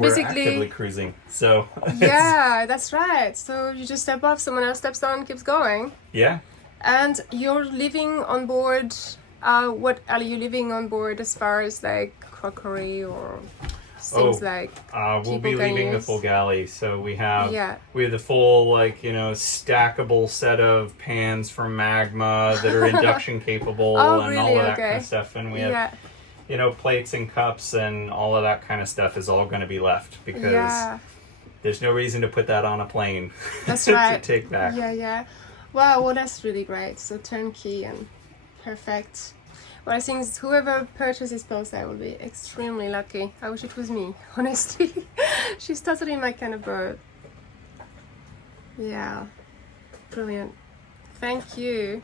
we're basically... actively cruising, so... Yeah, that's right. So you just step off, someone else steps on, keeps going. Yeah. And you're living on board... what are you living on board as far as like crockery or... things we'll be leaving the full galley, so we have the full stackable set of pans from Magma that are induction capable and all of that kind of stuff, and we have plates and cups and all of that kind of stuff is all going to be left because there's no reason to put that on a plane. That's right. To take back. Wow, well that's really great. So turnkey and perfect. Well, I think whoever purchases Pulsar will be extremely lucky. I wish it was me, honestly. She's totally my kind of bird. Yeah, brilliant. Thank you.